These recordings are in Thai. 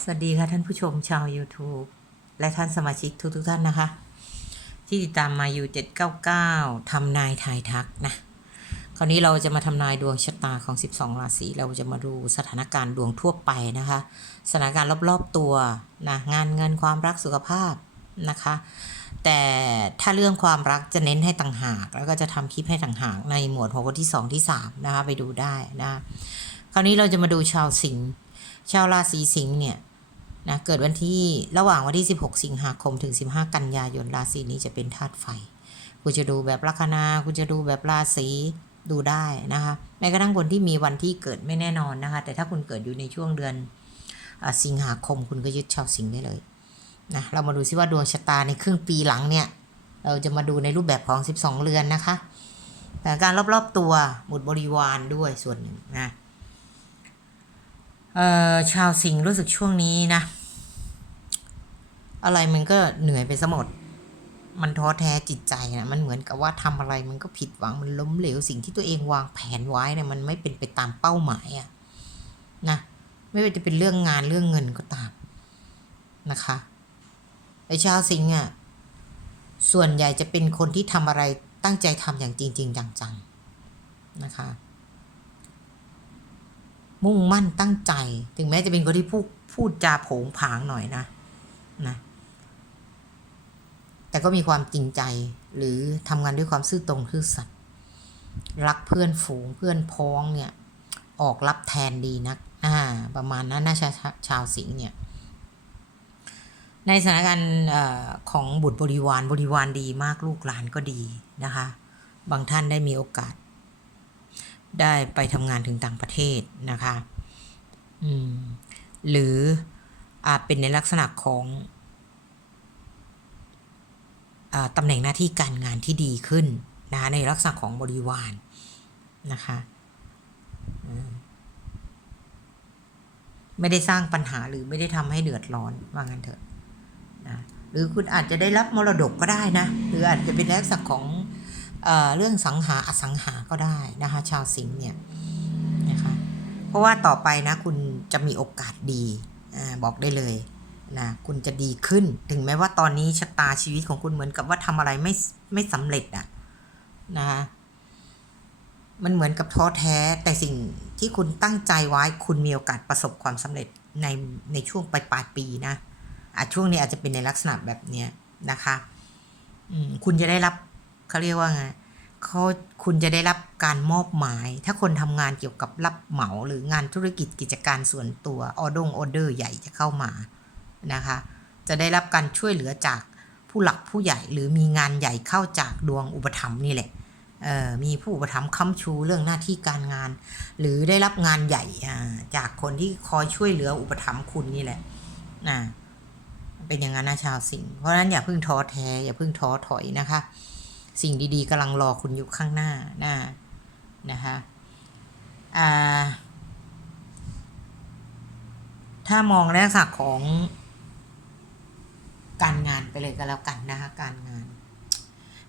สวัสดีค่ะท่านผู้ชมชาว YouTube และท่านสมาชิกทุกทท่านนะคะ ที่ติดตามมาอยู่ 799ทำนายทายทักนะ คราวนี้เราจะมาทำนายดวงชะตาของ 12 ราศีเราจะมาดูสถานการณ์ดวงทั่วไปนะคะ สถานการณ์รอบๆตัวนะงานเงินความรักสุขภาพนะคะ แต่ถ้าเรื่องความรักจะเน้นให้ต่างหาก แล้วก็จะทำคลิปให้ต่างหากในหมวดหัวข้อที่ 2 ที่ 3 นะคะไปดูได้นะ คราวนี้เราจะมาดูชาวสิงห์ ชาวราศีสิงห์เนี่ยนะเกิดวันที่ระหว่างวันที่ 16 สิงหาคมถึง 15 กันยายนราศีนี้จะเป็นธาตุไฟ คุณจะดูแบบลัคนาคุณจะดูแบบราศีดูได้นะคะแม้กระทั่งคนที่มีวันที่เกิดไม่แน่นอนนะคะ แต่ถ้าคุณเกิดอยู่ในช่วงเดือนอสิงหาคมคุณก็ยึดชาวสิงห์ได้เลยนะเรามาดูซิว่าดวงชะตาในครึ่งปีหลังเนี่ย เราจะมาดูในรูปแบบของ 12 เรือนนะคะแต่การรอบๆตัวหมุดบริวารด้วยส่วนหนึ่งนะ ชาวสิงห์รู้สึกช่วงนี้นะ อะไรมันก็เหนื่อยไปซะหมด มันท้อแท้จิตใจนะมันเหมือนกับว่าทำอะไรมันก็ผิดหวังมันล้มเหลวสิ่งที่ตัวเองวางแผนไว้เนี่ยมันไม่เป็นไปตามเป้าหมายอะนะไม่ว่าจะเป็นเรื่องงานเรื่องเงินก็ตามนะคะไอ้ชาวสิงห์อะส่วนใหญ่จะเป็นคนที่ทำอะไรตั้งใจทำอย่างจริง ๆ จังๆนะคะ มุ่งมั่นตั้งใจ ถึงแม้จะเป็นคนที่พูดพูดจาโผงผางหน่อยนะนะแต่ก็มีความจริงใจหรือทำงานด้วยความซื่อตรงซื่อสัตย์รักเพื่อนฝูงเพื่อนพ้องเนี่ย ออกรับแทนดีนักอ่าประมาณนั้นนะชาชาวสิงห์เนี่ยในสถานการณ์ของบุตรบริวารบริวารดีมากลูกหลานก็ดีนะคะ บางท่านได้มีโอกาส ได้ไปทำงานถึงต่างประเทศนะคะอืมหรืออาจเป็นในลักษณะของอาตำแหน่งหน้าที่การงานที่ดีขึ้นนะคะในลักษณะของบริวารนะคะอืมไม่ได้สร้างปัญหาหรือไม่ได้ทำให้เดือดร้อนว่างั้นเถอะนะหรือคุณอาจจะได้รับมรดกก็ได้นะ หรืออาจจะเป็นลักษณะของ เเรื่องสังหาอสังหาก็ได้นะคะ ชาวสิงห์เนี่ยนะคะเพราะว่าต่อไปนะคุณจะมีโอกาสดีอบอกได้เลยนะคุณจะดีขึ้นถึงแม้ว่าตอนนี้ชะตาชีวิตของคุณเหมือนกับว่าทำอะไรไม่ไม่สำเร็จอะนะคะมันเหมือนกับท้อแท้แต่สิ่งที่คุณตั้งใจไว้คุณมีโอกาสประสบความสำเร็จในในช่วงปลายปลายปีนะอาจช่วงนี้อาจจะเป็นในลักษณะแบบเนี้ยนะคะคุณจะได้รับ เขาเรียกว่าไงเขาคุณจะได้รับการมอบหมาย ถ้าคนทำงานเกี่ยวกับรับเหมาหรืองานธุรกิจกิจการส่วนตัวออดงออเดอร์ใหญ่จะเข้ามานะคะ จะได้รับการช่วยเหลือจากผู้หลักผู้ใหญ่หรือมีงานใหญ่เข้าจากดวงอุปถัมภ์นี่แหละเอ่อมีผู้อุปถัมภ์ค้ำชูเรื่องหน้าที่การงาน หรือได้รับงานใหญ่จากคนที่คอยช่วยเหลืออุปถัมภ์คุณนี่แหละนะเป็นอย่างนั้นนะชาวสิงห์เพราะฉะนั้นอย่าเพิ่งท้อแท้อย่าเพิ่งท้อถอยนะคะ สิ่งดีๆกำลังรอคุณอยู่ข้างหน้าน้านะคะถ้ามองในลักษณะของการงานไปเลยก็แล้วกันนะคะการงาน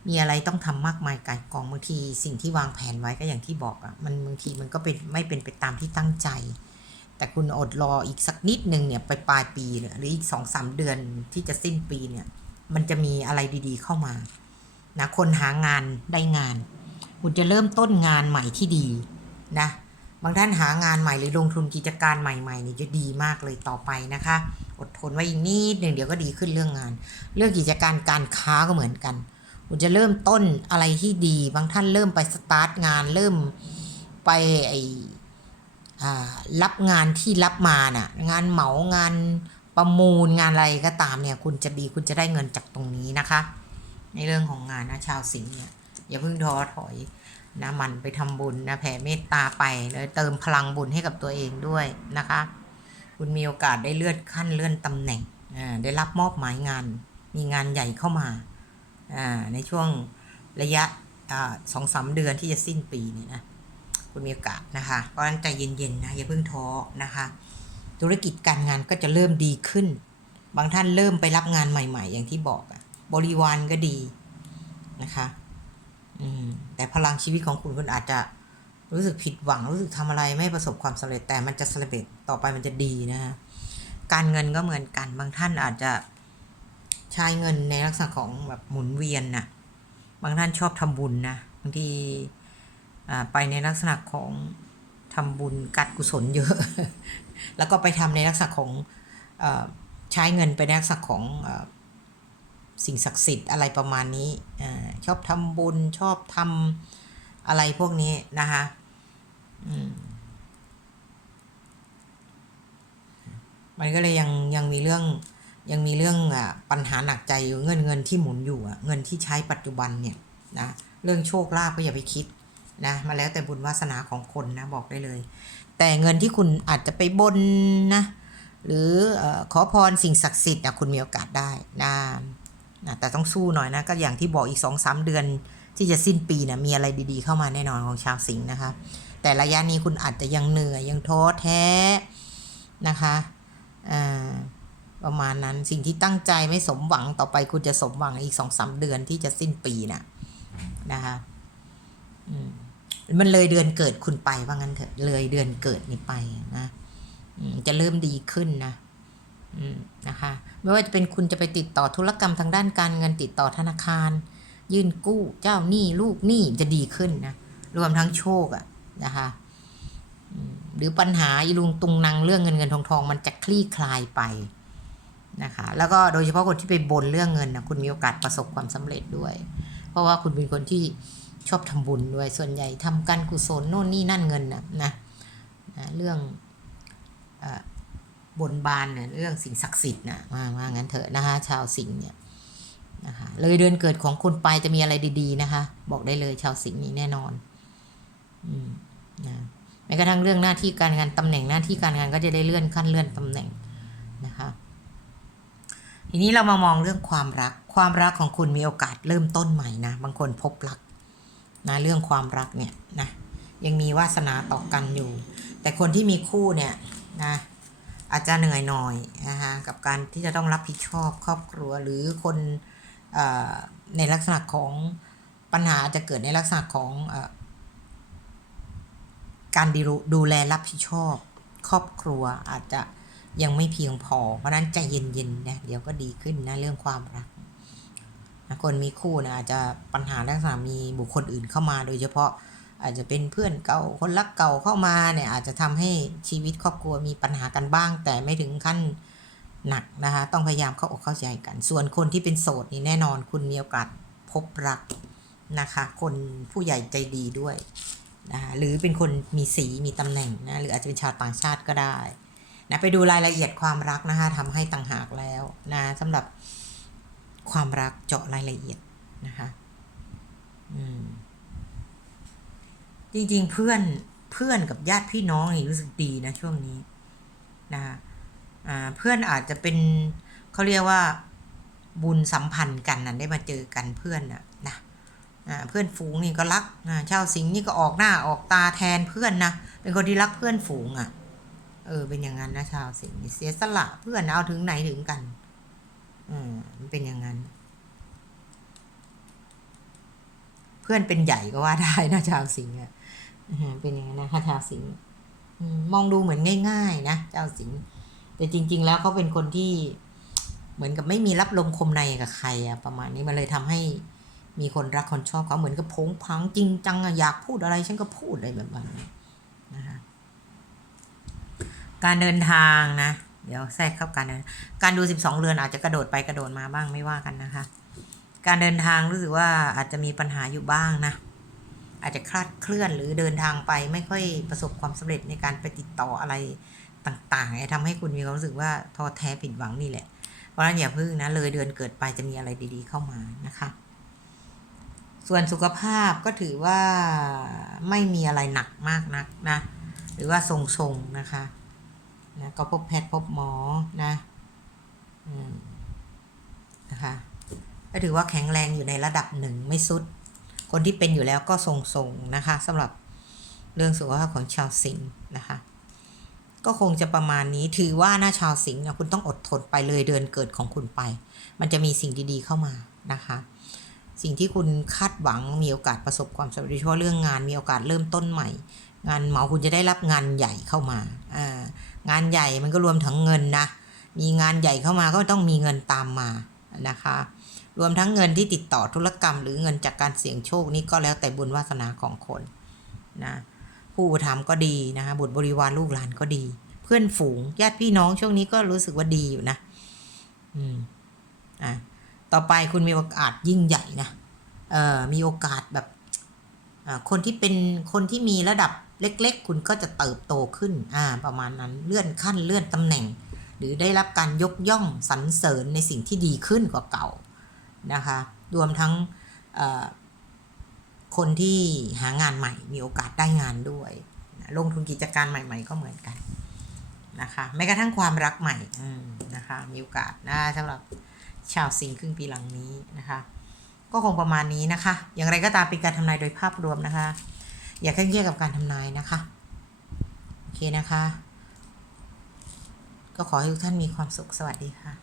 มีอะไรต้องทำมากมายกายกองบางทีสิ่งที่วางแผนไว้ก็อย่างที่บอกอะ่ะมันบางทีมันก็เป็นไม่เป็นไปตามที่ตั้งใจ แต่คุณอดรออีกสักนิดนึงเนี่ยไปปลายปีหรืออีกสองสามเดือนที่จะสิ้นปีเนี่ย มันจะมีอะไรดี ๆ เข้ามา นะคนหางานได้งาน คุณจะเริ่มต้นงานใหม่ที่ดีนะบางท่านหางานใหม่หรือลงทุนกิจการใหม่ๆนี่จะดีมากเลยต่อไปนะคะ อดทนไว้อีกนิดหนึ่งเดี๋ยวก็ดีขึ้นเรื่องงาน เรื่องกิจการการค้าก็เหมือนกัน คุณจะเริ่มต้นอะไรที่ดี บางท่านเริ่มไปสตาร์ทงาน เริ่มไปไอรับงานที่รับมาน่ะ งานเหมางานประมูลงานอะไรก็ตามเนี่ย คุณจะดีคุณจะได้เงินจากตรงนี้นะคะ ในเรื่องของงานนะชาวสิงห์เนี่ยอย่าเพิ่งท้อถอยนะหมันไปทำบุญนะแผ่เมตตาไปเลยเติมพลังบุญให้กับตัวเองด้วยนะคะ คุณมีโอกาสได้เลื่อนขั้นเลื่อนตำแหน่งอ่าได้รับมอบหมายงาน มีงานใหญ่เข้ามาอ่าในช่วงระยะสองสามเดือนที่จะสิ้นปีเนี่ยนะคุณมีโอกาสนะคะเพราะฉะนั้นใจเย็นๆนะอย่าเพิ่งท้อนะคะ ธุรกิจการงานก็จะเริ่มดีขึ้น บางท่านเริ่มไปรับงานใหม่ ๆ อย่างที่บอกอะ บริวารก็ดีนะคะอืมแต่พลังชีวิตของคุณคุณอาจจะรู้สึกผิดหวัง รู้สึกทำอะไรไม่ประสบความสำเร็จแต่มันจะสำเร็จต่อไปมันจะดีนะคะการเงินก็เหมือนกันบางท่านอาจจะใช้เงินในลักษณะของแบบหมุนเวียนน่ะบางท่านชอบทำบุญนะบางทีอ่าไปในลักษณะของทำบุญกัดกุศลเยอะ แล้วก็ไปทำในลักษณะของอใช้เงินไปในลักษณะของ สิ่งศักดิ์สิทธิ์อะไรประมาณนี้อชอบทำบุญชอบทำอะไรพวกนี้นะคะอืมมันก็เลยยังยังมีเรื่องยังมีเรื่องอะปัญหาหนักใจอยู่เงินเงินที่หมุนอยู่อะเงินที่ใช้ปัจจุบันเนี่ยนะเรื่องโชคลาภก็อย่าไปคิดนะมาแล้วแต่บุญวาสนาของคนนะบอกได้เลย แต่เงินที่คุณอาจจะไปบนนะหรือออขอพรสิ่งศักดิ์สิทธิ์นะคุณมีโอกาสได้นะ นะแต่ต้องสู้หน่อยนะก็อย่างที่บอกอีกสองสามเดือน ที่จะสิ้นปีนะมีอะไรดีๆเข้ามาแน่นอนของชาวสิงห์นะคะ แต่ระยะนี้คุณอาจจะยังเหนื่อยยังท้อแท้นะคะประมาณนั้นสิ่งที่ตั้งใจไม่สมหวังต่อไปคุณจะสมหวังอีกสองสามเดือนที่จะสิ้นปีนะนะคะมันเลยเดือนเกิดคุณไปว่างั้นเถอะเลยเดือนเกิดนี่ไปนะจะเริ่มดีขึ้นนะ นะคะไม่ว่าจะเป็นคุณจะไปติดต่อธุรกรรมทางด้านการเงินติดต่อธนาคาร ยื่นกู้เจ้าหนี้ลูกหนี้จะดีขึ้นนะรวมทั้งโชคอะนะคะหรือปัญหาอีลุงตุงนางเรื่องเงินเงินทองทองมันจะคลี่คลายไปนะคะแล้วก็โดยเฉพาะคนที่ไปบนเรื่องเงินนะคุณมีโอกาสประสบความสำเร็จด้วย เพราะว่าคุณเป็นคนที่ชอบทำบุญด้วยส่วนใหญ่ทำการกุศลโน่นนี่นั่นเงินนะนะนะเรื่องอ บนบานเนี่ยเรื่องสิ่งศักดิ์สิทธิ์นะมาว่างั้นเถอะนะคะชาวสิงห์เนี่ยนะคะเลยเดือนเกิดของคุณไปจะมีอะไรดีๆนะคะ บอกได้เลยชาวสิงห์นี้แน่นอนอืมนะแม้กระทั่งเรื่องหน้าที่การงานตำแหน่งหน้าที่การงานก็จะได้เลื่อนขั้นเลื่อนตำแหน่งนะคะทีนี้เรามามองเรื่องความรัก ความรักของคุณมีโอกาสเริ่มต้นใหม่นะบางคนพบรักนะเรื่องความรักเนี่ยนะยังมีวาสนาต่อกันอยู่ แต่คนที่มีคู่เนี่ยนะ อาจจะเหนื่อยหน่อยนะคะกับการที่จะต้องรับผิดชอบครอบครัวหรือคนอในลักษณะของปัญหาอาจจะเกิดในลักษณะของอการดูดูแลรับผิดชอบ ครอบครัวอาจจะยังไม่เพียงพอ เพราะฉะนั้นใจเย็นๆนะเดี๋ยวก็ดีขึ้นนะเรื่องความรักนะคนมีคู่นะอาจจะปัญหาลักษณะมีบุคคลอื่นเข้ามาโดยเฉพาะ อาจจะเป็นเพื่อนเก่าคนรักเก่าเข้ามาเนี่ยอาจจะทำให้ชีวิตครอบครัวมีปัญหากันบ้าง แต่ไม่ถึงขั้นหนักนะคะ ต้องพยายามเข้าอกเข้าใจกัน ส่วนคนที่เป็นโสดนี่แน่นอนคุณมีโอกาสพบรักนะคะ คนผู้ใหญ่ใจดีด้วยนะคะหรือเป็นคนมีสีมีตำแหน่งนะหรืออาจจะเป็นชาวต่างชาติก็ได้นะไปดูรายละเอียดความรักนะคะทำให้ต่างหากแล้วนะสำหรับความรักเจาะรายละเอียดนะคะ อืม จริง ๆ เพื่อนเพื่อนกับญาติพี่น้องนี่รู้สึกดีนะช่วงนี้นะคะเพื่อนอาจจะเป็นเขาเรียกว่าบุญสัมพันธ์กันนะได้มาเจอกันเพื่อนนะนะเพื่อนฝูงนี่ก็รักนะชาวสิงห์นี่ก็ออกหน้าออกตาแทนเพื่อนนะเป็นคนที่รักเพื่อนฝูงอะ่ะ เออ เป็นอย่างนั้นนะชาวสิงห์เสียสละเพื่อนเอาถึงไหนถึงกัน อืมมันเป็นอย่างนั้น เพื่อนเป็นใหญ่ก็ว่าได้นะชาวสิงห์อะ เป็นอย่างนั้นนะคะชาวสิงห์มองดูเหมือนง่าย ๆ นะเจ้าสิงห์แต่จริง ๆ แล้วเขาเป็นคนที่เหมือนกับไม่มีรับลมคมในกับใครอะประมาณนี้มันเลยทำให้มีคนรักคนชอบเขาเหมือนกับพงพังจริงจังอยากพูดอะไรฉันก็พูดอะไรแบบนั้นนะคะการเดินทางนะ เดี๋ยวแทรกเข้ากันนะการดูสิบสองเรือนอาจจะกระโดดไปกระโดดมาบ้างไม่ว่ากันนะคะ การเดินทางรู้สึกว่าอาจจะมีปัญหาอยู่บ้างนะ อาจจะคลาดเคลื่อนหรือเดินทางไปไม่ค่อยประสบความสำเร็จในการไปติดต่ออะไรต่างๆเนี่ยทำให้คุณมีความรู้สึกว่าท้อแท้ผิดหวังนี่แหละ เพราะฉะนั้นอย่าพึ่งนะเลยเดือนเกิดไปจะมีอะไรดีๆเข้ามานะคะ ส่วนสุขภาพก็ถือว่าไม่มีอะไรหนักมากนักนะ หรือว่าทรงๆนะคะนะก็พบแพทย์พบหมอนะอืมนะคะก็ถือว่าแข็งแรงอยู่ในระดับหนึ่งไม่สุด คนที่เป็นอยู่แล้วก็ทรงๆนะคะสำหรับเรื่องสุขภาพของชาวสิงห์นะคะ ก็คงจะประมาณนี้ถือว่าหน้าชาวสิงห์นะคุณต้องอดทนไปเลยเดือนเกิดของคุณไป มันจะมีสิ่งดีๆเข้ามานะคะ สิ่งที่คุณคาดหวังมีโอกาสประสบความสำเร็จเฉพาะเรื่องงานมีโอกาสเริ่มต้นใหม่ งานเหมาคุณจะได้รับงานใหญ่เข้ามาอ่างานใหญ่มันก็รวมถึงเงินนะมีงานใหญ่เข้ามาก็ต้องมีเงินตามมานะคะ รวมทั้งเงินที่ติดต่อธุรกรรม หรือเงินจากการเสี่ยงโชคนี่ก็แล้วแต่บุญวาสนาของคนนะผู้อุปถัมภ์ก็ดีนะคะบุตรบริวารลูกหลานก็ดี เพื่อนฝูงญาติพี่น้องช่วงนี้ก็รู้สึกว่าดีอยู่นะอืมอะต่อไปคุณมีโอกาสยิ่งใหญ่นะเอ่อมีโอกาสแบบอ่าคนที่เป็นคนที่มีระดับเล็ก ๆ คุณก็จะเติบโตขึ้นอ่าประมาณนั้นเลื่อนขั้นเลื่อนตำแหน่ง หรือได้รับการยกย่องสรรเสริญในสิ่งที่ดีขึ้นกว่าเก่า นะคะ รวมทั้งคนที่หางานใหม่มีโอกาสได้งานด้วย ลงทุนกิจการใหม่ ๆ ก็เหมือนกันนะคะแม้กระทั่งความรักใหม่นะคะมีโอกาสนะสำหรับชาวสิงห์ครึ่งปีหลังนี้นะคะ ก็คงประมาณนี้นะคะ อย่างไรก็ตามเป็นการทำนายโดยภาพรวมนะคะ อย่าเคร่งเครียดกับการทำนายนะคะโอเคนะคะ ก็ขอให้ทุกท่านมีความสุขสวัสดีค่ะ